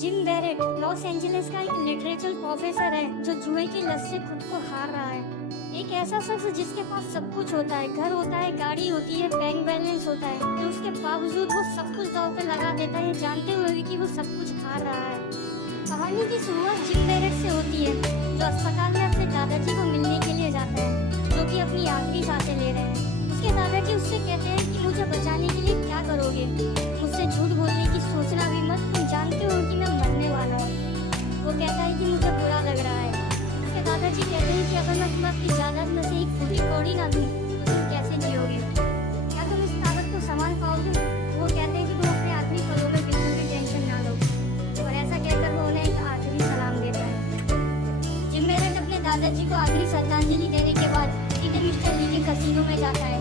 Gym Barrett Los Angeles का एक literature professor है जो जुए की लत से खुद को हार रहा है। एक ऐसा शख्स जिसके पास सब कुछ होता है, घर होता है, गाड़ी होती है, बैंक बैलेंस होता है, तो उसके बावजूद वो सब कुछ दांव पे लगा देता है जानते हुए भी कि वो सब कुछ हार रहा है। कहानी की शुरुआत जिम बैरेट से होती है जो अस्पताल में अपने दादाजी को मिलने के लिए जाता है जो कि अपनी आखिरी सांसें ले रहे हैं। उसके दादाजी उससे कहते हैं कि मुझे बचाने के लिए क्या करोगे, मुझसे झूठ बोलने की सोचना भी मत, तुम जानते हो कि मैं मरने वाला हूँ। वो कहता है कि मुझे बुरा लग रहा है। उसके दादाजी कहते हैं कि अगर मैं तुम्हें अपनी जायदाद में से एक फूटी कौड़ी ना दूँ तो तुम कैसे जियोगे, क्या तुम इस ताकत को संभाल पाओगे। वो कहते हैं कि तुम अपने आखिरी पलों में बिल्कुल भी टेंशन ना लो। और ऐसा कहकर वो उन्हें एक आखिरी सलाम देता है। जिम बैरेट अपने दादाजी को आखिरी श्रद्धांजलि देने के बाद सीधे मिस्टर ली के कसीनो में जाता है।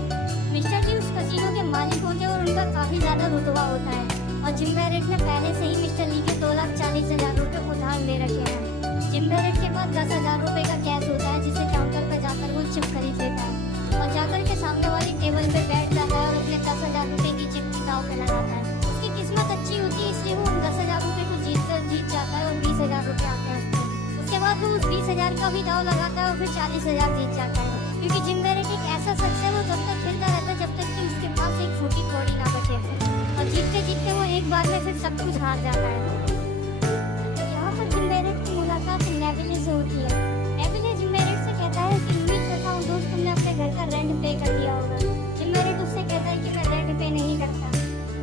मिस्टर ली उस कसीनो के मालिक होते हैं और उनका काफी ज्यादा रुतबा होता है और जिम बैरेट ने पहले से ही मिस्टर ली के 2,40,000 रुपए उधार ले रखे हैं। जिम बैरेट के पास 10,000 रुपए का कैश होता है जिसे काउंटर पर जाकर वो चिप खरीद लेता है और जाकर के सामने वाली टेबल पे बैठ जाता है और अपने 10,000 रुपए की चिप की दांव पे लगाता है। उसकी किस्मत अच्छी होती है इसलिए वो उन 10,000 रुपए को जीत जाता है और 20,000 रुपए आते हैं उसके बाद वो उस 20,000 का भी दाव लगाता है और फिर 40,000 जीत जाता है। क्योंकि जिम बैरेट एक ऐसा शख्स है वो जब तक खेलता रहता है जब तक कि उसके पास एक फूटी कौड़ी ना बचे और जीतते जीतते वो एक बार में फिर सब कुछ हार जाता है। यहाँ पर जिम बैरेट की मुलाकात नेविले से होती है। नेविले जिम बैरेट से कहता है कि उम्मीद करता हूँ दोस्त तुमने अपने घर का रेंट पे कर दिया होगा। जिम बैरेट उससे कहता है कि मैं रेंट पे नहीं करता।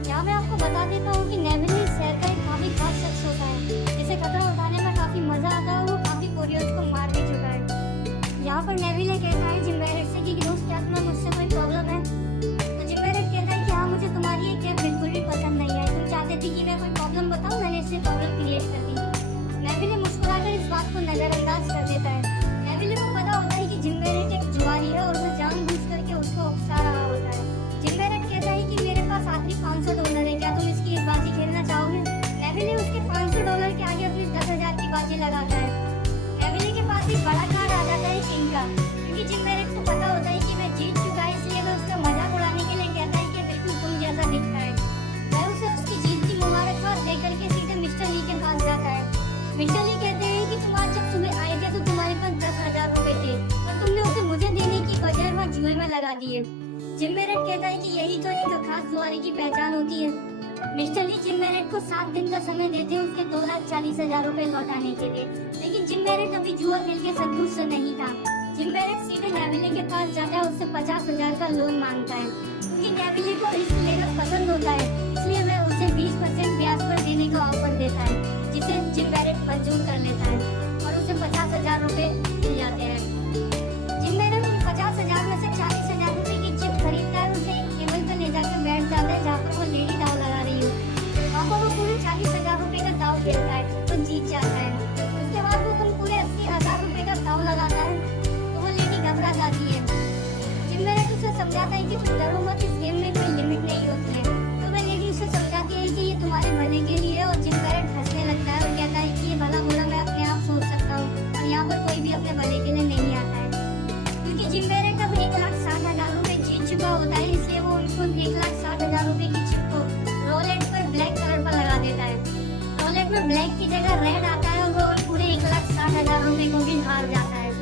यहाँ मैं आपको बता देता हूँ कि नेविले इस शहर का एक काफी खास शख्स होता है जिसे खतरा उठाने में काफी मजा आता है और वो काफी कोरियर्स को मार भी चुका है। यहाँ पर नेविले कहता है जिम बैरेट से कि दोस्त क्या तुम्हें मुझसे कोई प्रॉब्लम है। तो जिम बैरेट कहता है कि हाँ मुझे तुम्हारी ये कैब बिल्कुल भी पसंद नहीं है, तुम चाहते थे कि मैं कोई प्रॉब्लम बताऊँ, मैंने इससे प्रॉब्लम क्रिएट कर दी। नेविले मुस्कुराकर इस बात को नजरअंदाज कर देता है। नेविले को पता होता है कि जिम बैरेट एक जुआरी है और वो जानबूझ करके उसको उकसा रहा होता है। जिम बैरेट कहता है कि मेरे पास आखिरी $500 है, क्या तुम इसकी एक बाजी खेलना चाहोगे। नेविले उसके $500 के आगे अपनी 10,000 की बाजी लगाता है। नेविले के पास एक बड़ा कार्ड आ जाता है किंग का, क्योंकि जिम बैरेट को पता होता है कि मैं जीत चुका है इसलिए मैं उसका मजाक उड़ाने के लिए कहता है कि बिल्कुल तुम जैसा दिखता है। वह उसे उसकी जीत की मुबारकबाद दे करके सीधे मिस्टर ली के पास जाता है। मिस्टर ली कहते हैं कि तुम आज जब सुबह आए थे तो तुम्हारे पास 10,000 रुपए थे और तुमने उसे मुझे देने की बजाय वहाँ जुए में लगा दिए। जिम बैरेट कहता है कि यही तो एक खास जुआरी की पहचान होती है। मिस्टर ली जिम बैरेट को 7 दिन का समय देते हैं उसके 2,40,000 रुपए लौटाने के लिए, लेकिन जिम बैरेट अभी जुआ खेल के संतुष्ट नहीं था। जिम बैरेट सीधे नेविले के पास जाता है, उससे 50,000 का लोन मांगता है क्योंकि नेविले को रिस्क लेना पसंद होता है, इसलिए वह उसे 20% ब्याज पर देने का ऑफर देता है जिसे जिम बैरेट मंजूर कर लेता है और उसे 50,000 रुपए मिल जाते हैं। जिम बैरेट उन 50,000 में से 40,000 रुपए की चिप खरीदता है, उसे एक टेबल पर ले जाकर बैठ जाता है जहाँ पर वो लेडी दाव लगा रही हो। वहाँ पर वो पूरे 40,000 रुपए का दाव खेलता है तो जीत जाता है। उसके बाद वो पूरे 80,000 रुपए का दाव लगाता है तो वो लेडी घबरा जाती है। जिम बैरेट उसे समझाता है कि तुम डरो मत, इस गेम में कोई लिमिट नहीं होती है। तो वह लेडी उसे समझाती है कि ये तुम्हारे भले के लिए है और जिम बैरेट हंसने लगता है और कहता है कि ये भला बुरा मैं अपने आप सोच सकता हूँ और यहाँ पर कोई भी अपने भले के लिए नहीं आता है। क्योंकि जिम बैरेट अब 1,60,000 रुपए जीत चुका होता है इसलिए वो उनको 1,60,000 रुपए की चिप को रोलेट पर ब्लैक कलर पर लगा देता है। रोलेट में ब्लैक की जगह रेड आता है और वो पूरे 1,60,000 रुपए को भी हार जाता है।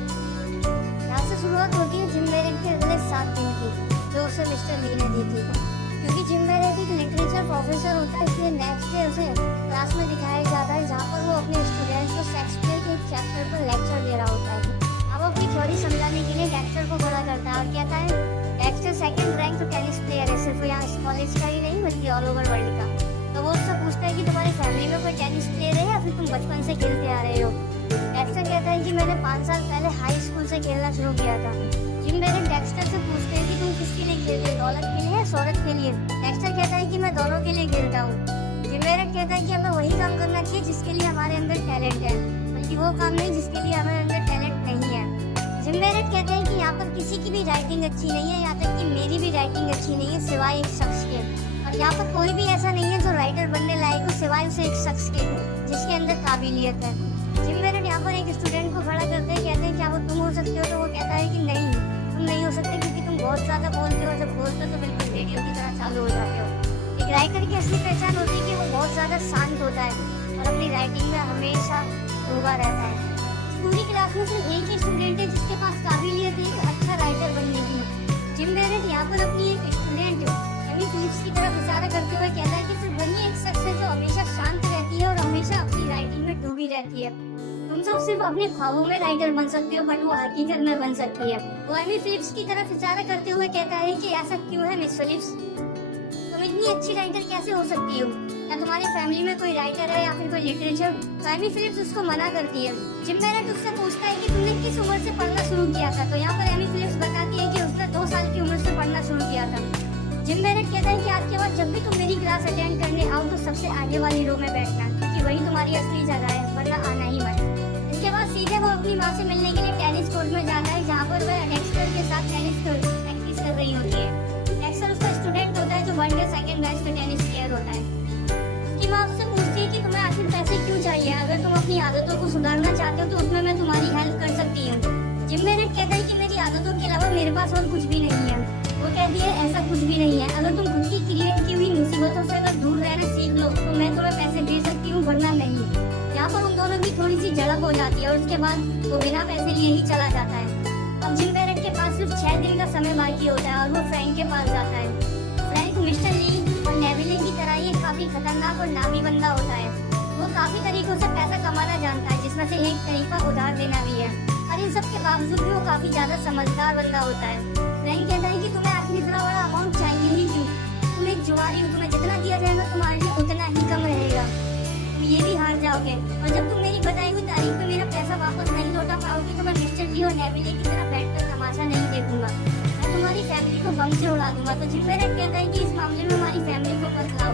यहाँ से शुरुआत होती है जिम बैरेट के अगले 7 दिन की जो उसे मिस्टर ली ने दी थी। क्योंकि जिम बैरेट एक लिटरेचर प्रोफेसर होता है इसलिए नेक्स्ट डे उसे क्लास में दिखाया जाता है जहाँ पर वो अपने स्टूडेंट्स को शेक्सपियर के एक चैप्टर पर लेक्चर दे रहा होता है। अब वो अपनी थ्योरी समझाने के लिए डेक्स्टर को खड़ा करता है और कहता है Dexter second rank tennis player है, सिर्फ यहाँ कॉलेज का ही नहीं बल्कि ऑल ओवर वर्ल्ड का। तो वो उससे पूछता है कि तुम्हारी फैमिली में कोई टेनिस प्लेयर है या फिर तुम बचपन से खेलते आ रहे हो। डेक्स्टर कहता है कि मैंने 5 साल पहले हाई स्कूल से खेलना शुरू किया था। जिम बैरेट डेक्स्टर से पूछते हैं कि तुम किसके लिए खेलते हो, दौलत के लिए या शोहरत के लिए। डेक्स्टर कहता है कि मैं दोनों के लिए खेलता हूँ। जिम बैरेट कहता है कि हमें वही काम करना चाहिए जिसके लिए हमारे अंदर टैलेंट है, बल्कि वो काम नहीं जिसके लिए हमारे अंदर टैलेंट नहीं है। जिम बैरेट कहते हैं कि यहाँ पर किसी की भी राइटिंग अच्छी नहीं है, यहाँ तक कि मेरी भी राइटिंग अच्छी नहीं है सिवाय एक शख्स के, और यहाँ पर कोई भी ऐसा नहीं है जो राइटर बनने लायक हो सिवाय उसे एक शख्स के जिसके अंदर काबिलियत है। जिम बैरेट यहाँ पर एक स्टूडेंट को खड़ा करते हैं, कहते हैं क्या वो तुम हो सकते हो, तो वो कहता है कि नहीं तुम नहीं हो सकते क्योंकि तुम बहुत ज़्यादा बोलते हो, जब बोलते हो तो बिल्कुल रेडियो की तरह चालू हो जाते हो। एक राइटर की असली पहचान होती है कि वो बहुत ज़्यादा शांत होता है और और अपनी राइटिंग में हमेशा डूबा रहता है। पूरी क्लास में सिर्फ एक ही स्टूडेंट है जिसके पास काबिलियत है एक अच्छा राइटर बनने की। जिम बैरेट यहाँ पर अपनी एक स्टूडेंट एमी फिलिप्स की तरफ इशारा करते हुए कहता है कि सिर्फ वही एक शख्स है जो हमेशा शांत रहती है और हमेशा अपनी राइटिंग में डूबी रहती है। तुम सब सिर्फ अपने ख्वाबों में राइटर बन सकते हो, बट वो हकीकत में बन सकती है। वो एमी फिलिप्स की तरफ इशारा करते हुए कहता है कि ऐसा क्यों है मिस फिलिप्स, तुम इतनी अच्छी राइटर कैसे हो सकती हो? क्या तुम्हारी फैमिली में कोई राइटर है या फिर कोई लिटरेचर? तो एमी फिलिप्स उसको मना करती है। जिम बैरेट उससे पूछता है कि तुमने किस उम्र से पढ़ना शुरू किया था? तो यहाँ पर एमी फिलिप्स बताती है कि उसने 2 साल की उम्र से पढ़ना शुरू किया था। जिम बैरेट कहता है कि आज के बाद जब भी तुम मेरी क्लास अटेंड करने आओ तो सबसे आगे वाली रो में बैठना, क्योंकि वही तुम्हारी असली जगह है, वरना आना ही मत। इसके बाद सीधे वो अपनी माँ से मिलने के लिए टेनिस कोर्ट में जाता है, जहाँ पर वह डेक्स्टर के साथ टेनिस प्रैक्टिस कर रही होती है। डेक्स्टर उसका स्टूडेंट होता है जो वर्ल्ड का सेकंड बेस्ट टेनिस प्लेयर होता है। उसकी माँ उससे पूछती है कि तुम्हें आखिर पैसे क्यों चाहिए? अगर तुम अपनी आदतों को सुधारना चाहते हो तो उसमें मैं तुम्हारी हेल्प कर सकती हूँ। जिम बैरेट कहता है कि मेरी आदतों के अलावा मेरे पास और कुछ भी नहीं है। वो कहती है ऐसा कुछ भी नहीं है, अगर तुम खुद की क्रिएट की हुई मुसीबतों से अगर दूर रहना सीख लो तो मैं तुम्हें पैसे दे सकती हूँ, वरना नहीं। यहाँ पर उन दोनों की थोड़ी सी झड़प हो जाती है और उसके बाद वो बिना पैसे लिए ही चला जाता है। अब जिम बैरेट के पास सिर्फ 6 दिन का समय बाकी होता है और वो फ्रैंक के पास जाता है। फ्रैंक मिस्टर ली और नेविले की तरह ये काफी खतरनाक और नामी बंदा होता है। वो काफी तरीकों से पैसा कमाना जानता है, जिसमें से एक तरीका उधार देना भी है। और इन सब के बावजूद भी वो काफी ज्यादा समझदार बंदा होता है। फ्रैंक कहता है कि तुम्हें आखिर इतना बड़ा अमाउंट चाहिए ही क्यों? तुम एक जुआरी हो, तुम्हें जितना दिया जाएगा तुम्हारे लिए उतना ही कम रहेगा, तुम ये भी हार जाओगे। और जब तुम मेरी बताई हुई तारीख पे मेरा पैसा वापस नहीं लौटा पाओगे तो मैं मिस्टर ली और नेविले की तरह बैठकर तमाशा नहीं देखूंगा, मैं तुम्हारी फैमिली को बम से उड़ा दूंगा। तो जिम बैरेट कहता है कि इस मामले में हमारी फैमिली को मत लाओ।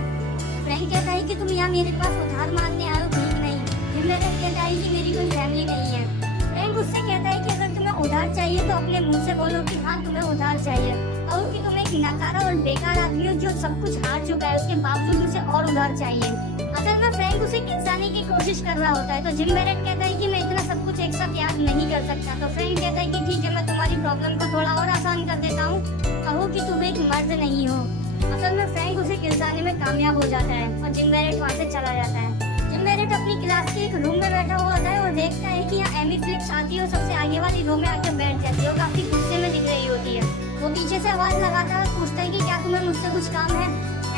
फ्रैंक कहता है कि तुम यहाँ मेरे पास उधार मांगने आए हो, ठीक नहीं। जिम बैरेट कहता है कि मेरी कोई फैमिली नहीं है। फ्रैंक उससे कहता है कि अगर तुम्हें उधार चाहिए तो अपने मुंह से बोलो कि हाँ तुम्हें उधार चाहिए, और कि तुम एक नकारा और बेकार आदमी हो जो सब कुछ हार चुका है, उसके बावजूद उसे और उधार चाहिए। असल में फ्रैंक उसे खिंचाने की कोशिश कर रहा होता है। तो जिम बैरेट कहता है कि मैं इतना सब कुछ एक साथ याद नहीं कर सकता। तो फ्रैंक कहता है कि ठीक है, मैं तुम्हारी प्रॉब्लम को थोड़ा और आसान कर देता हूँ, कहो कि तुम एक मर्द नहीं हो। असल में फ्रैंक उसे खिंचाने में कामयाब हो जाता है और जिम बैरेट वहाँ से चला जाता है। जिम बैरेट अपनी क्लास के एक रूम में बैठा हुआ होता है और देखता है कि यहाँ एमी फिलिप्स आती है और सबसे आगे वाली रो में आकर बैठ जाती है और काफी गुस्से में दिख रही होती है। वो पीछे से आवाज लगाता है, पूछता है कि क्या तुम्हें मुझसे कुछ काम है?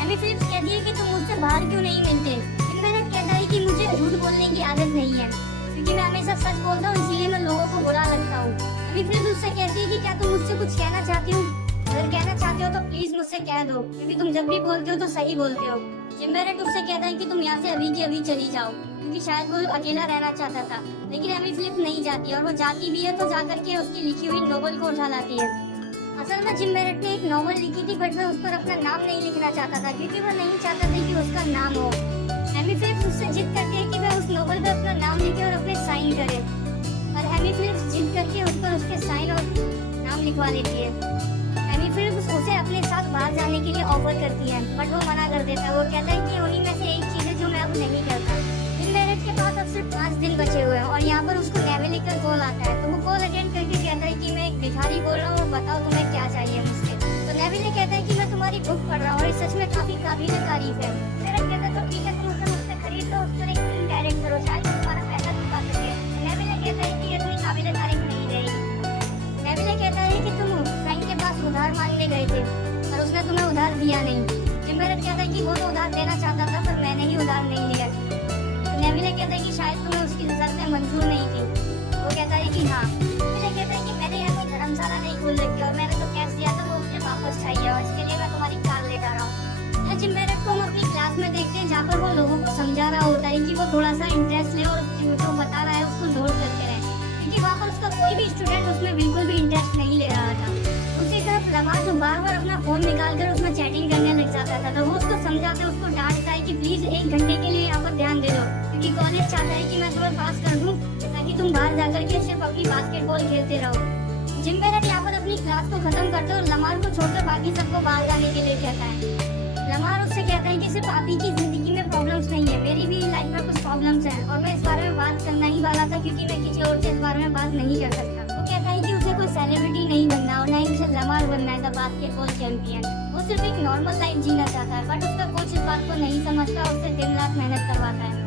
एमी फिलिप्स कहती है कि तुम मुझसे बाहर क्यों नहीं मिलते? जिम बैरेट कहता है कि मुझे झूठ बोलने की आदत नहीं है, क्योंकि मैं हमेशा सच बोलता हूँ, इसीलिए मैं लोगों को बुरा लगता हूँ। एमी फिलिप्स उससे कहती है कि क्या तुम मुझसे कुछ कहना चाहती हो? अगर कहना चाहते हो तो प्लीज मुझसे कह दो, क्योंकि तुम जब भी बोलते हो तो सही बोलते हो। जिम बैरेट उससे कहता है कि तुम यहाँ से अभी की अभी चली जाओ, क्योंकि शायद वो अकेला रहना चाहता था। लेकिन एमी फिलिप्स नहीं जाती और वो जाती भी है तो जाकर के उसकी लिखी हुई नोवेल को उठा लाती है। असल में जिम बैरेट ने एक नोवेल लिखी थी, बट वह उस पर अपना नाम नहीं लिखना चाहता था, क्योंकि वह नहीं चाहता था कि उसका नाम हो। एमी फिलिप्स उससे जिद करती है कि वह उस नोवेल पर अपना नाम लिखे और अपने साइन करे, और एमी फिलिप्स जिद करके उस पर उसके साइन और नाम लिखवा लेती है। एमी फिलिप्स उसे अपने साथ बाहर जाने के लिए ऑफर करती है, बट वो मना कर देता है। वो कहता है कि उन्हीं में से एक चीज है जो मैं अब नहीं करता। जिम बैरेट के पास अब सिर्फ 5 दिन बचे हुए हैं और यहाँ पर उसको नेविले का कॉल आता है। तो वो कॉल अटेंड करके कहता है कि मैं एक भिखारी बोल रहा हूँ, बताओ तुम्हें क्या चाहिए मुझसे। तो नेविले कहता है कि मैं तुम्हारी बुक पढ़ रहा हूँ और सच में काफी काबिल तारीफ है। बैरेट कहता है तो ठीक है, तुम उसे मुझसे खरीद लो, उस पर एक फिल्म डायरेक्ट करो, शायद तुम्हारा पैसा चुका सके। नेविले कहता है कि ये इतनी काबिल तारीफ नहीं रहेगी। नेविले कहता है कि तुम फ्रैंक के पास उधार मांगने गए थे और उसने तुम्हें उधार दिया नहीं। जिम बैरेट कहता है कि वो तो उधार देना चाहता था, पर मैंने ही उधार नहीं लिया। नेविले कहता है कि शायद तुम्हें उसकी शर्तें मंजूर नहीं थी। वो कहता है कि हाँ। नेविले कहता है कि मैंने यहाँ कोई धर्मशाला नहीं खोल रखी और मैंने तो कैश दिया था, वो मुझे वापस चाहिए और इसके लिए मैं तुम्हारी कार लेकर आ रहा हूँ। जिम बैरेट को हम अपनी क्लास में देखते हैं, जहाँ पर वो लोगों को समझा रहा होता है कि वो थोड़ा सा इंटरेस्ट ले और जो बता रहा है उसको नोट करते रहे, क्योंकि वहाँ पर उसका कोई भी स्टूडेंट उसमें बिल्कुल भी इंटरेस्ट नहीं ले रहा था। दूसरी तरफ लमार जो बार बार अपना फोन निकाल कर उसमें चैटिंग करने लग जाता था, तो वो उसको समझाता है, उसको डांटता है कि प्लीज 1 घंटे के लिए यहाँ पर ध्यान दे दो, क्योंकि कॉलेज चाहता है कि मैं तुम्हें पास कर दूं ताकि तुम बाहर जाकर के सिर्फ अपनी बास्केटबॉल खेलते रहो। जिम बैरेट यहाँ पर अपनी क्लास को खत्म करते और लमार को छोड़कर बाकी सबको बाहर जाने के लिए कहता है। लमार उससे कहता है कि सिर्फ आप ही की जिंदगी में प्रॉब्लम्स नहीं है, मेरी भी लाइफ में कुछ प्रॉब्लम्स हैं और मैं इस बारे में बात करना ही वाला था, क्योंकि मैं किसी और से इस बारे में बात नहीं कर सकता। वो कहता है कि उसे कोई सेलिब्रिटी नहीं बनना और ना ही उसे लमार बनना है द बास्केटबॉल चैंपियन। वो सिर्फ एक नॉर्मल लाइफ जीना चाहता है, बट उसका कोच इस बात को नहीं समझता और उसे दिन रात मेहनत करवाता है।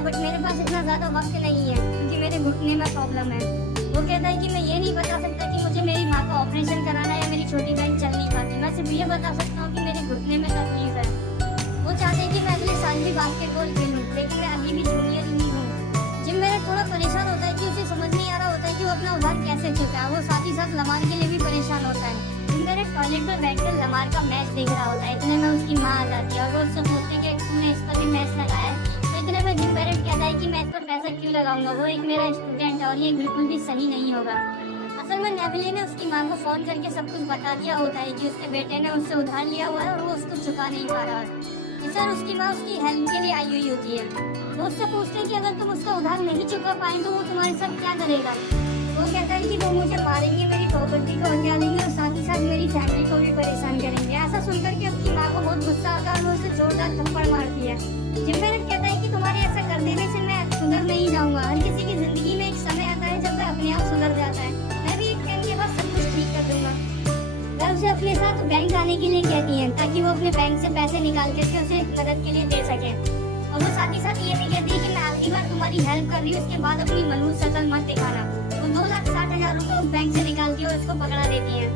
है, बट मेरे पास इतना ज्यादा वक्त नहीं है क्योंकि मेरे घुटने में प्रॉब्लम है। वो कहता है कि मैं ये नहीं बता सकता कि मुझे मेरी माँ का ऑपरेशन कराना है या मेरी छोटी बहन चल नहीं पाती, मैं सिर्फ ये बता सकता हूँ कि मेरे घुटने में तकलीफ है। वो चाहते हैं कि मैं अगले साल भी बास्केटबॉल खेलूँ, लेकिन मैं अभी भी जूनियर ही हूँ। जिम मेरिट थोड़ा परेशान होता है कि उसे समझ नहीं आ रहा होता है कि वो अपना उधार कैसे चुकाए। वो साथ ही साथ लमार के लिए भी परेशान होता है। जिम मेरिट टॉयलेट पर बैठकर लमार का मैच देख रहा होता है, इतने में उसकी माँ आ जाती है और वो उससे पूछते हैं कि तुमने इस पर भी मैच लगाया है। तो इतने में जिम मेरिट कहता है कि मैं इस पर पैसा क्यों लगाऊंगा, वो एक मेरा स्टूडेंट है और ये बिल्कुल भी सही नहीं होगा। असल में नेविले ने उसकी माँ को फोन करके सब कुछ बता दिया होता है कि उसके बेटे ने उससे उधार लिया हुआ है और वो उसको चुका नहीं पा रहा है। इस बार उसकी माँ उसकी हेल्प के लिए आई हुई होती है। वो उससे पूछते हैं कि अगर तुम उसका उधार नहीं चुका पाए तो वो तुम्हारे साथ क्या करेगा। वो कहता है कि वो मुझे मारेंगे, मेरी प्रॉपर्टी को हत्या लेंगे और साथ ही साथ मेरी फैमिली को भी परेशान करेंगे। ऐसा सुनकर के उसकी माँ को बहुत गुस्सा आता है और वो उसे जोरदार थप्पड़ मारती है। जिम मेरिट कहता है कि तुम्हारे ऐसा कर देने से मैं सुधर नहीं जाऊंगा। हर किसी की जिंदगी में एक समय आता है जब वह अपने आप सुधर जाता है। मैं भी एक टाइम के बाद सब कुछ ठीक कर दूंगा। वह उसे अपने साथ बैंक आने के लिए कहती है ताकि वो अपने बैंक से पैसे निकाल करके उसे मदद के लिए दे सके। और वो साथ ही साथ ये भी कहती है कि मैं आखिरी बार तुम्हारी हेल्प कर रही हूँ, उसके बाद अपनी मनहूस शक्ल मत दिखाना। वो 2,60,000 रुपए उस बैंक से निकाल के उसको पकड़ा देती है।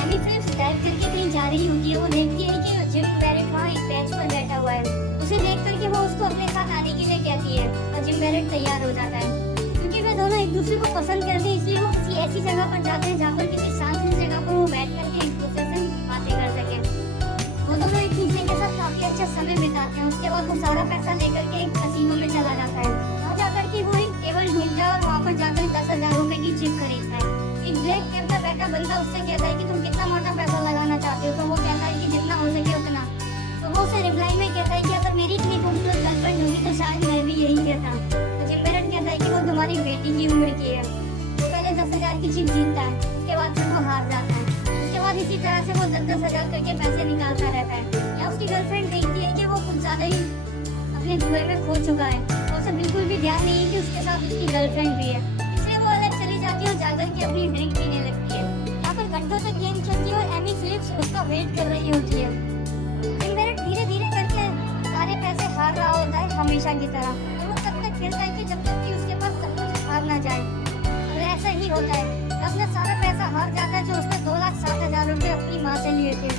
एमी फिलिप्स ड्राइव करके कहीं जा रही होती है। वो देखती है कि जिम मेरिट वहाँ एक बेंच पर बैठा हुआ है। उसे देख करके वो उसको अपने साथ आने के लिए कहती है और जिम मेरिट तैयार हो जाता है। क्योंकि वे दोनों एक दूसरे को पसंद करते हैं, इसलिए वो किसी ऐसी जगह पर जाते हैं जहाँ पर किसी शांत जगह पर वो बैठ करके एक दूसरे से बातें कर सके। वो दोनों एक दूसरे के साथ काफी अच्छा समय बिताते हैं। उसके बाद वो सारा पैसा लेकर के एक कसीनो में चला जाता है। वहाँ जाकर के वो एक टेबल ढूंढता है और वहाँ पर जाकर 10,000 रुपए की चिप खरीदता है। एक ब्लैक कैप का बैठा बंदा उससे कहता है कि तुम कितना मोटा पैसा लगाना चाहते हो। तो वो कहता है कि जितना हो सके उतना। तो वो उसे रिप्लाई में कहता है कि अगर मेरी इतनी खूबसूरत गर्लफ्रेंड होगी तो शायद मैं भी यही कहता। तो जिम मेरिट कहता है कि वो तुम्हारी बेटी की उम्र की है। वो पहले 10,000 की चिप जीतता है, उसके बाद फिर वो हार जाता है। उसके बाद इसी तरह से वो 10,000 करके पैसे निकालता रहता है। या उसकी गर्लफ्रेंड देखती है कि वो कुछ ज्यादा ही अपने जुए में खो चुका है और उसे बिल्कुल भी ध्यान नहीं है कि उसके साथ उसकी गर्लफ्रेंड भी है, इसलिए वो अलग चली जाती है और जाकर के अपनी ड्रिंक पीने लगती है। यहाँ पर घंटों तक गेम चलती है और एमी फिलिप्स उसका वेट कर रही होती है। जिम मेरिट धीरे धीरे करके सारे पैसे हार रहा होता है हमेशा की तरह, और वो तब तक खेलता है कि जब तक कि उसके पास सब कुछ हार ना जाए। और ऐसा ही होता है, अपना सारा पैसा हार जाता है जो उसने 2,60,000 रुपए अपनी माँ से लिए थे।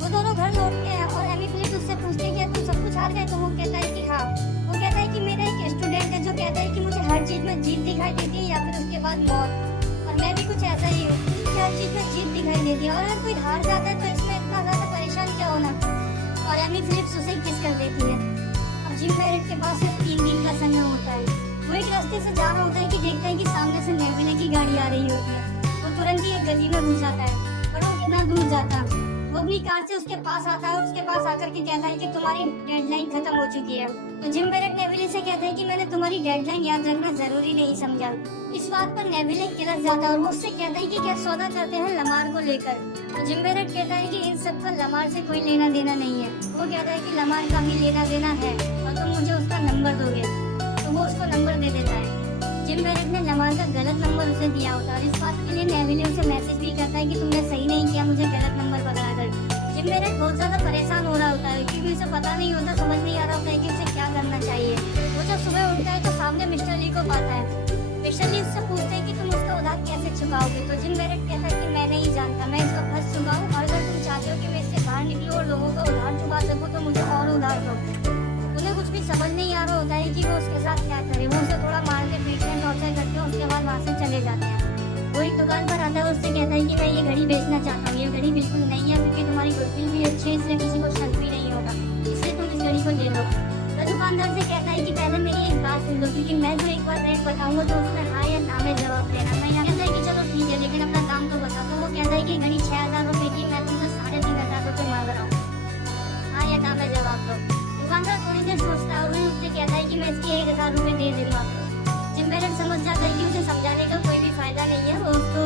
वो दोनों घर लौटते हैं और एमी फिलिप्स उससे पूछते हैं कि तुम सब कुछ हार गए। तो वो कहता है कि हाँ। वो कहता है कि मेरा एक स्टूडेंट है जो कहता है कि मुझे हर चीज में जीत दिखाई देती है या फिर उसके बाद मौत, और मैं भी कुछ ऐसा ही हूँ कि हर चीज में जीत दिखाई देती है। और अगर कोई हार जाता है तो इसमें इतना ज्यादा परेशान क्या होना। और एमी फिलिप्स उसे किस कर देती है। अब जिम मेरिट के पास सिर्फ 3 दिन का समय होता है। वो एक रास्ते से जा रहा होता है कि देखता है कि सामने से नेविले की गाड़ी आ रही होती है। वो तुरंत ही एक गली में घुस जाता है, पर वो कितना दूर जाता है। वो अपनी कार से उसके पास आता है और उसके पास आकर के कहता है कि तुम्हारी डेडलाइन खत्म हो चुकी है। तो जिम मेरिट नेविले से कहता है कि मैंने तुम्हारी डेडलाइन याद रखना जरूरी नहीं समझा। इस बात पर नेविले किलर जाता है और वो उससे कहता है कि क्या सौदा करते हैं लमार को लेकर। तो जिम मेरिट कहता है कि इन सब का लमार से कोई लेना देना नहीं है। वो कहता है कि लमार का भी लेना देना है और तुम मुझे उसका नंबर दोगे। तो वो उसको नंबर दे देता है। जिम मेरिट ने लमार का गलत नंबर उसे दिया होता है और इस बात के लिए नेविले उसे मैसेज भी करता है कि तुमने सही नहीं किया मुझे गलत नंबर पकड़ा कर। जिम मेरिट बहुत ज्यादा परेशान हो रहा होता है क्योंकि उसे पता नहीं होता, समझ नहीं आ रहा होता है कि उसे क्या करना चाहिए। वो जब सुबह उठता है तो सामने मिस्टर ली को पाता है। मिस्टर ली उससे पूछते हैं कि तुम उसका उधार कैसे चुकाओगे। तो जिम मेरिट कहता है कि मैं नहीं जानता, मैं इसका फंस चुका हूँ और अगर तुम चाहते हो कि मैं इससे बाहर निकलूँ और लोगों का उधार चुका सकूँ तो मुझे और उधार दो। उन्हें कुछ भी समझ नहीं आ रहा होता है कि वो उसके साथ क्या करे। वो उसे थोड़ा मारते पीटते हैं, टॉर्चर करते हैं, उसके बाद वहाँ से चले जाते हैं। वो एक दुकान पर आता है, उससे कहता है कि मैं ये घड़ी बेचना चाहता हूँ। ये घड़ी बिल्कुल नहीं है क्योंकि तुम्हारी गुडविल भी अच्छी है, इसलिए किसी को शक भी नहीं होगा, इसलिए तुम इस घड़ी को ले लो। तो दुकानदार से कहता है कि पहले मेरी एक बात सुन लो, क्योंकि मैं जो एक बार रेट बताऊंगा तो उसमें हाँ या ना में जवाब देना। मैं यहाँ कहता है कि चलो ठीक है, लेकिन अपना दाम तो बता। तो वो कहता है कि घड़ी 6,000 रुपए की, मैं तुमसे 3,500 रुपए मांग रहा हूँ, हाँ या ना में जवाब दो। दुकानदार थोड़ी देर सोचता है और उससे कहता है कि मैं इसके 1,000 रुपए दे दूंगा। जिम मेरिट समझ जाता है कि उसे समझाने का कोई भी फायदा नहीं है, वो उसको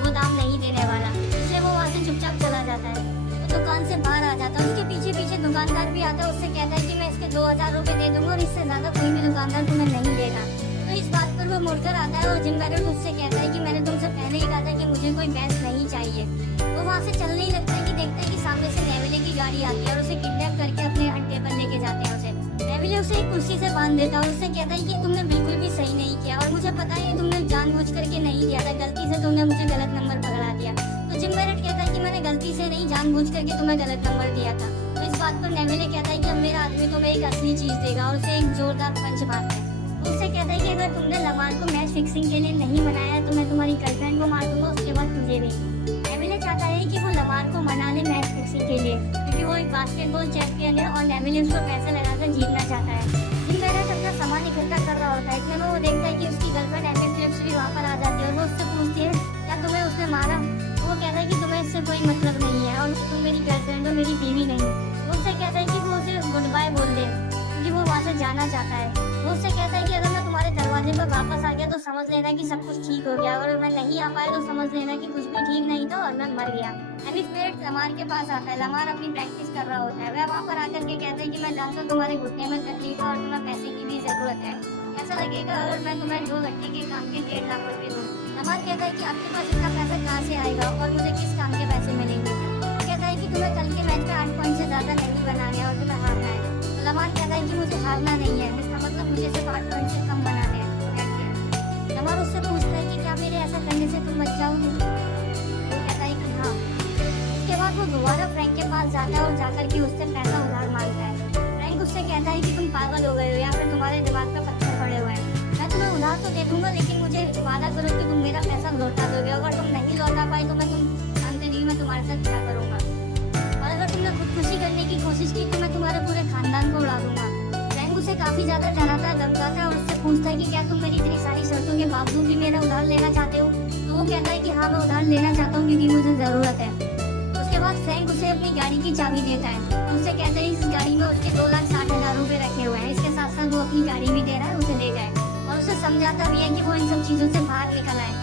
वो दाम नहीं देने वाला, इसलिए वो वहाँ से चुपचाप चला जाता है। तो दुकान से बाहर आ जाता है। उसके पीछे पीछे दुकानदार भी आता है, उससे कहता है कि मैं इसके 2,000 रुपए दे दूंगा और इससे ज्यादा कोई भी दुकानदार तुम्हें नहीं देगा। तो इस बात पर वो मुड़कर आता है और जिम मेरिट उससे कहता है कि मैंने तुमसे पहले ही कहा था कि मुझे कोई बहस नहीं चाहिए। वो वहाँ से चलने ही लगता है कि देखता है कि सामने से नेविले की गाड़ी आती है और उसे किडनैप करके अपने अड्डे पर लेके जाते हैं। उसे नेविले उसे एक कुर्सी से बांध देता है और उससे कहता है कि तुमने बिल्कुल भी सही नहीं किया और मुझे पता है तुमने जानबूझ करके नहीं किया था, गलती से तुमने मुझे गलत नंबर पकड़ा दिया। तो जिम बैरेट कहता है कि मैंने गलती से नहीं जानबूझ करके तुम्हें गलत नंबर दिया था। तो इस बात पर नेविले कहता है कि अब मेरा आदमी तुम्हें एक असली चीज देगा और उसे एक जोरदार पंच मारता है। तो उससे कहता है कि अगर तुमने लमार को मैच फिक्सिंग के लिए नहीं बनाया तो मैं तुम्हारी गर्लफ्रेंड को मार दूंगा, उसके बाद तुझे भी। नेविले चाहता है कि वो लमार को मना ले मैच फिक्सिंग के लिए क्योंकि वो एक बास्केटबॉल चैंपियन है और नेविले उसको पैसे लगाकर जीतना चाहता है। जिम बैरेट अपना सामान इकट्ठा कर रहा होता है, इतने में वो देखता है कि उसकी गर्लफ्रेंड एमी फिलिप्स भी वहाँ पर आ जाती है और वो उससे पूछती है क्या तुम्हें उसने मारा। तो वो कहता है कि तुम्हें इससे कोई मतलब नहीं है और तुम मेरी गर्लफ्रेंड हो, मेरी बीवी नहीं। वो उससे कहता है कि वो उसे गुड बाय बोल दे क्योंकि वो वहाँ से जाना चाहता है। वो उससे कहता है कि अगर मैं तुम्हारे दरवाजे पर वापस आ गया तो समझ लेना कि सब कुछ ठीक हो गया और अगर मैं नहीं आ पाया तो समझ लेना कि कुछ भी ठीक नहीं था और मैं मर गया। एमी फिलिप्स लमार के पास आता है। लमार अपनी प्रैक्टिस कर रहा होता है। वह वहाँ पर आकर के कहता है कि मैं जानता हूँ तुम्हारे घुटने में तकलीफ है और तुम्हें पैसे की भी जरूरत है। ऐसा लगेगा अगर मैं तुम्हें 2 घंटे के काम के 1.5 लाख रुपए दूँ। लमार कहता है कि आपके पास इतना पैसा कहाँ से आएगा और मुझे किस काम के पैसे मिलेंगे। वो कहता है कि तुम्हें कल के मैच में 8 पॉइंट से ज्यादा नहीं बनाने और तुम्हें हारना है। तो लमार कहता है कि मुझे हारना नहीं है, इसका मतलब मुझे सिर्फ 8 पॉइंट से कम बनाने हैं। लमार उससे पूछता है कि क्या मेरे ऐसा करने से तुम बच जाओगे। वो कहता है कि हाँ। उसके बाद वो दोबारा फ्रैंक के पास जाता है और जाकर के उससे पैसा उधार मांगता है। फ्रैंक उससे कहता है कि तुम पागल हो गए हो या फिर तुम्हारे दिमाग पे पत्थर पड़े हुए हैं। मैं तुम्हें उधार तो दे दूंगा लेकिन मुझे वादा करो कि तुम मेरा पैसा लौटा दोगे। अगर तुम नहीं लौटा पाए तो मैं जानते नहीं मैं तुम्हारे साथ क्या करूंगा। और अगर तुमने खुदकुशी करने की कोशिश की तो मैं तुम्हारे पूरे खानदान को उड़ा दूंगा। फ्रैंक उसे काफी ज्यादा डराता है, धमकाता है और उससे पूछता है कि क्या तुम मेरी इतनी सारी शर्तों के बावजूद भी मेरा उधार लेना चाहते हो। तो वो कहता है कि हाँ मैं उधार लेना चाहता हूँ क्योंकि मुझे जरूरत है। उसके बाद फ्रैंक उसे अपनी गाड़ी की चाबी देता है। उससे कहता है इस गाड़ी में उसके 2,60,000 रुपए रखे हुए हैं, इसके साथ साथ वो अपनी गाड़ी भी दे रहा है, उसे ले जाए और उसे समझाता भी है कि वो इन सब चीजों से बाहर निकल आए।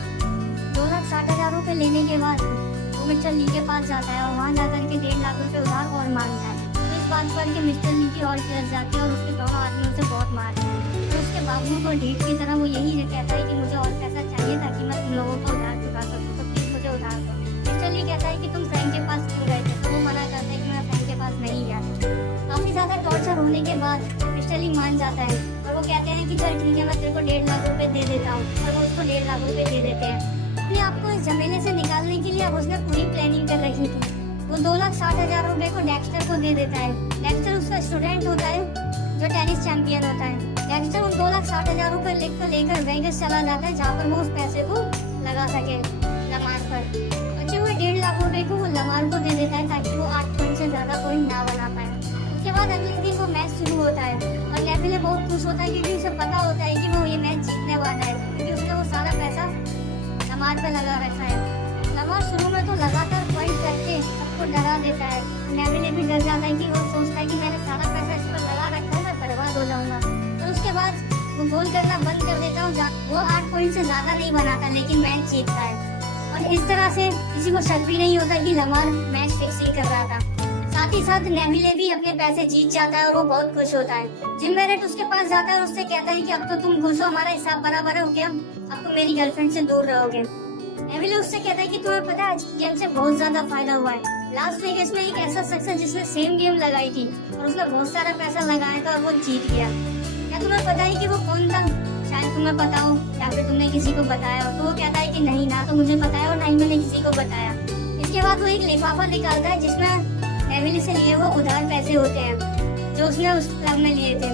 2,60,000 रुपए लेने के बाद वो मिस्टर ली के पास जाता है और वहाँ जाकर के 1.5 लाख रुपए उधार और मांगता है। तो इस बात पर कि मिस्टर ली की और तरस जाती है और उसके दोनों आदमी उसे बहुत मारते हैं। तो उसके बाबू को ढीठ की तरह वो यही कहता है कि मुझे और पैसा चाहिए ताकि मैं तुम लोगों को उधार चुका सकूँ, तो प्लीज मुझे उधार दो। मिस्टर ली कहता है कि तुम फ्रैंक के पास क्यों गए थे। तो वो मना करता है कि मैं फ्रैंक के पास नहीं गया। काफी ज्यादा टॉर्चर होने के बाद मिस्टर ली मान जाता है और वो कहते हैं कि चल ठीक है मैं तेरे को 1.5 लाख रुपए दे देता हूँ और वो उसको 1.5 लाख रुपए दे देते हैं। अपने आप को इस झमेले से निकालने के लिए अब उसने पूरी प्लानिंग कर रखी थी। वो 2,60,000 रुपए को डेक्स्टर को दे देता है। डेक्स्टर उसका स्टूडेंट होता है जो टेनिस चैंपियन होता है। डेक्स्टर उन 2,60,000 रुपए लेकर वेगस चला जाता है जहाँ पर वो उस पैसे को लगा सके लमार पर। बचे हुए 1.5 लाख रुपए को वो लमार को दे देता है ताकि वो 8 पॉइंट से ज्यादा पॉइंट ना बना पाए। उसके बाद अगले दिन वो मैच शुरू होता है और नेविले बहुत खुश होता है क्योंकि उसे पता होता है कि वो ये मैच जीतने वाला है क्योंकि उसने वो सारा पैसा लमार पे लगा रखा है। लमार शुरू में तो लगातार पॉइंट करके सबको डरा देता है। नेविले भी डर जाता है कि वो सोचता है कि मैंने सारा पैसा इस पर लगा रखा है, मैं बर्बाद हो जाऊंगा। तो उसके बाद वो गोल करना बंद कर देता है। वो 8 पॉइंट से ज्यादा नहीं बनाता लेकिन मैच जीतता है और इस तरह से किसी को शक भी नहीं होता कि लमार मैच फिक्सिंग कर रहा था। साथ ही साथ नेविले भी अपने पैसे जीत जाता है और वो बहुत खुश होता है। जिम बैरेट उसके पास जाता है और उससे कहता है कि अब तो तुम खुश हो, हमारा हिसाब बराबर हो गया, अब तुम मेरी गर्लफ्रेंड से दूर रहोगे। नेविले उससे कहता है कि तुम्हें पता है आज गेम से बहुत ज्यादा फायदा हुआ है। लास्ट वेगस में एक ऐसा शख्स है जिसने सेम गेम लगाई थी और उसने बहुत सारा पैसा लगाया था और वो जीत गया। क्या तुम्हें पता है कि वो कौन था? शायद तुम्हें पता हो या फिर तुमने किसी को बताया हो। तो वो कहता है कि नहीं, ना तो मुझे बताया और ना ही मैंने किसी को बताया। इसके बाद वो एक लिफाफा निकालता है जिसमें नेविले से लिए हुए उधार पैसे होते हैं जो उसने उस क्लब में लिए थे।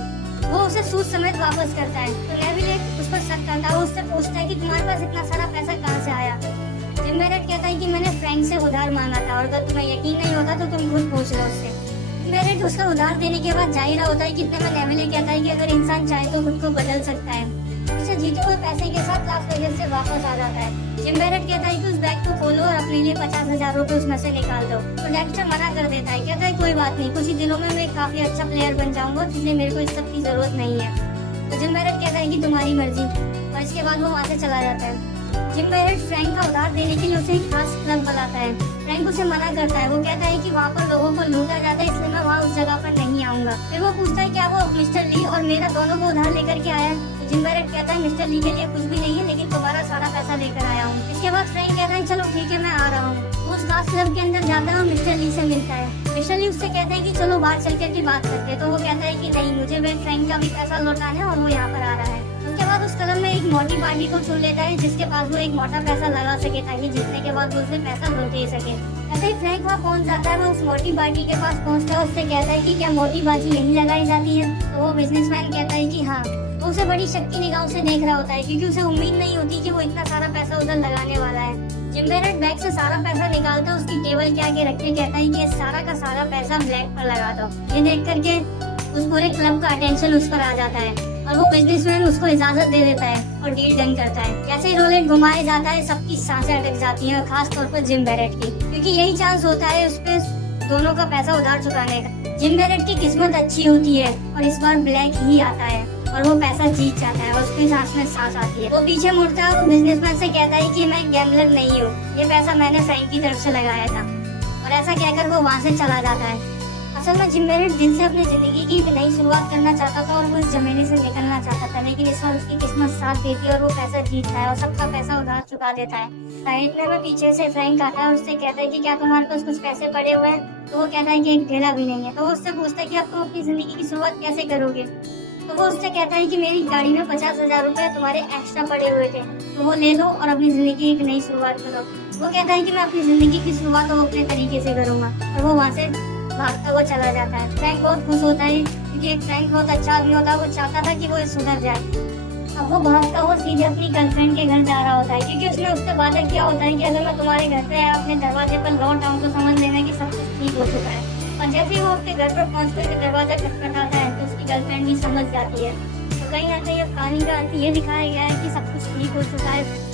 वो उसे सूद समेत वापस करता है। तो नेविले उस पर शक करता है, वो उससे पूछता है कि तुम्हारे पास इतना सारा पैसा कहाँ से आया। जिम बैरेट कहता है कि मैंने फ्रैंक से उधार मांगा था और अगर तुम्हें यकीन नहीं होता तो तुम खुद पूछ लो उससे। जिम बैरेट उसका उधार देने के बाद जा ही रहा होता है कि इतने में नेविले कहता है कि अगर इंसान चाहे तो खुद को बदल सकता है। उसे जीते हुए पैसे के साथ लास वेगस से वापस आ जाता है। जिम बैरेट कहता है कि उस बैग को खोलो और अपने लिए 50,000 रुपए उसमें से निकाल दो। तो डेक्स्टर मना कर देता है, कहता है कोई बात नहीं, कुछ ही दिनों में मैं काफी अच्छा प्लेयर बन जाऊंगा जिससे मेरे को इस सब की जरूरत नहीं है। तो जिम बैरेट कहता है कि तुम्हारी मर्जी और इसके बाद वो वहाँ से चला जाता है। जिम बैरेट फ्रैंक का उधार देने के लिए उसे एक खास क्लब बुलाता है। फ्रैंक उसे मना करता है। वो कहता है कि वहाँ पर लोगों को लूटा जाता है, इसलिए मैं वहाँ उस जगह पर नहीं आऊंगा। फिर वो पूछता है क्या वो मिस्टर ली और मेरा दोनों को उधार लेकर के आया है। तो जिम बैरेट कहता है मिस्टर ली के लिए कुछ भी नहीं है, लेकिन तुम्हारा सारा पैसा लेकर आया हूँ। इसके बाद फ्रैंक कहता है चलो ठीक है मैं आ रहा हूँ। वो उस खास क्लब के अंदर जाता है और मिस्टर ली से मिलता है। मिस्टर ली उससे कहते हैं कि चलो बाहर चल कर के बात करते हैं। तो वो कहता है कि नहीं, मुझे वे फ्रैंक का भी पैसा लौटाना है और वो यहाँ पर आ रहा है। उसके बाद उस क्लब में एक मोटी पार्टी को चुन लेता है जिसके पास वो एक मोटा पैसा लगा सके, ताकि जीतने के बाद वो उसे पैसा लौट ही सके। ऐसे ही फ्रैंक वहाँ पहुँच जाता है। वो उस मोटी पार्टी के पास पहुँचता है, उससे कहता है कि क्या मोटी बाजी यही लगाई जाती है। तो वो बिजनेसमैन कहता है कि हाँ। वो उसे बड़ी शक की निगाहों से देख रहा होता है, क्योंकि उसे उम्मीद नहीं होती कि वो इतना सारा पैसा उधर लगाने वाला है। जिम बैरेट बैग से सारा पैसा निकालता है, उसकी टेबल के आगे रख के कहता है कि सारा का सारा पैसा ब्लैक पर लगा दो। ये देख करके उस पूरे क्लब का अटेंशन उस पर आ जाता है और वो बिजनेसमैन उसको इजाजत दे देता है और डील डन करता है। जैसे ही रोलेट घुमाया जाता है, सबकी सांसें अटक जाती हैं, खास तौर पर जिम बैरेट की, क्योंकि यही चांस होता है उस पे दोनों का पैसा उधार चुकाने का। जिम बैरेट की किस्मत अच्छी होती है और इस बार ब्लैक ही आता है और वो पैसा जीत जाता है और उसकी सांस में सांस आती है। वो पीछे मुड़ता है और बिजनेसमैन से कहता है कि मैं गैम्बलर नहीं हूँ, ये पैसा मैंने फ्रैंक की तरफ से लगाया था। और ऐसा कहकर वो वहाँ से चला जाता है। असल में जिम बैरेट दिल से अपनी जिंदगी की एक नई शुरुआत करना चाहता था और वो इस झमेले से निकलना चाहता था, लेकिन इस बार उसकी किस्मत साथ देती है और वो पैसा जीतता है और सबका पैसा उधार चुका देता है। इतने में पीछे से फ्रैंक आता है और उससे कहता है कि क्या तुम्हारे पास कुछ पैसे पड़े हुए हैं। तो वो कहता है कि एक ढेला भी नहीं है। तो वो उससे पूछता है कि अब तुम अपनी जिंदगी की शुरुआत कैसे करोगे। तो वो उससे कहता है कि मेरी गाड़ी में 50,000 रुपए तुम्हारे एक्स्ट्रा पड़े हुए थे, तो वो ले लो और अपनी जिंदगी की एक नई शुरुआत करो। वो कहता है कि मैं अपनी जिंदगी की शुरुआत तो अपने तरीके से करूंगा और वो वहाँ से भागता हुआ चला जाता है। फ्रैंक बहुत खुश होता है, क्योंकि एक फ्रैंक बहुत अच्छा आदमी होता है। वो चाहता था कि वो सुधर जाए। अब वो भागता हुआ सीधे अपनी गर्लफ्रेंड के घर जा रहा होता है, क्योंकि उसने उससे वादा किया होता है कि अगर मैं तुम्हारे घर पे या अपने दरवाजे पर लौट आऊँ तो समझ लेना कि सब कुछ ठीक हो चुका है। और जैसे ही वो उसके घर पर पहुँचते हुए दरवाजा खटखटाता है तो उसकी गर्लफ्रेंड भी समझ जाती है। तो कहीं ना कहीं कहानी का अंत ये दिखाया गया है कि सब कुछ ठीक हो चुका है।